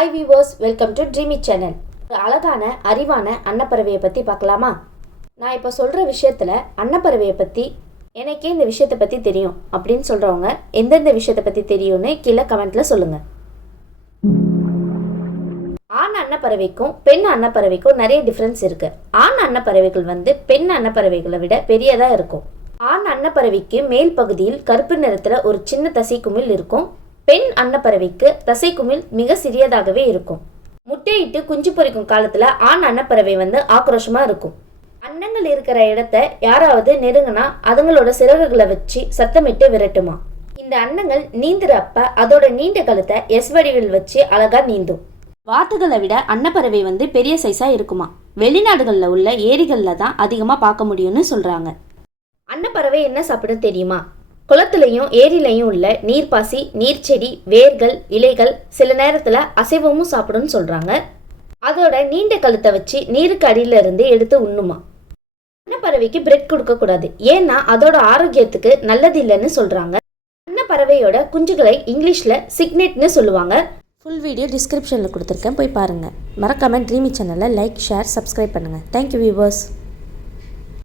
Hi viewers, welcome to Dreame channel. ஒரு அழகான அறிவான அன்னப்பறவையை பற்றி பார்க்கலாமா? நான் இப்போ சொல்கிற விஷயத்தில் அன்னப்பறவையை பற்றி எனக்கே இந்த விஷயத்தை பற்றி தெரியும் அப்படின்னு சொல்கிறவங்க எந்தெந்த விஷயத்தை பற்றி தெரியும்னு கீழே கமெண்ட்டில் சொல்லுங்கள். ஆண் அன்னப்பறவைக்கும் பெண் அன்னப்பறவைக்கும் நிறைய டிஃப்ரென்ஸ் இருக்குது. ஆண் அன்னப்பறவைகள் பெண் அன்னப்பறவைகளை விட பெரியதாக இருக்கும். ஆண் அன்னப்பறவைக்கு மேல் பகுதியில் கருப்பு நிறத்தில் ஒரு சின்ன தசைக்குமிழ் இருக்கும். பெண் அன்னப்பறவைக்கு தசைக்குமிழ் மிக சிறியதாகவே இருக்கும். முட்டையிட்டு குஞ்சு பொரிக்கும் காலத்தில் ஆண் அன்னப்பறவை ஆக்ரோஷமாக இருக்கும். அன்னங்கள் இருக்கிற இடத்த யாராவது நெருங்கினா அதுங்களோட சிறகுகளை வச்சு சத்தமிட்டு விரட்டுமா. இந்த அன்னங்கள் நீந்துறப்ப அதோட நீண்ட கழுத்தை எஸ் வடிவில் வச்சு அழகா நீந்தும். வாத்துகளை விட அன்னப்பறவை பெரிய சைஸாக இருக்குமா. வெளிநாடுகளில் உள்ள ஏரிகளில் தான் அதிகமாக பார்க்க முடியும்னு சொல்கிறாங்க. அன்னப்பறவை என்ன சாப்பிடும் தெரியுமா? குளத்துலையும் ஏரியிலையும் உள்ள நீர்ப்பாசி, நீர்ச்செடி, வேர்கள், இலைகள், சில நேரத்தில் அசைவமும் சாப்பிடும்னு சொல்கிறாங்க. அதோட நீண்ட கழுத்தை வச்சு நீருக்கு அடியில இருந்து எடுத்து உண்ணுமா. அன்னப்பறவைக்கு பிரெட் கொடுக்கக்கூடாது, ஏன்னா அதோட ஆரோக்கியத்துக்கு நல்லது இல்லைன்னு சொல்கிறாங்க. அன்னப்பறவையோட குஞ்சுகளை இங்கிலீஷில் சிக்னெட்னு சொல்லுவாங்க. ஃபுல் வீடியோ டிஸ்கிரிப்ஷனில் கொடுத்துருக்கேன், போய் பாருங்கள். மறக்காமல் ட்ரீமி சேனலை லைக், ஷேர், சப்ஸ்கிரைப் பண்ணுங்கள். Thank you viewers.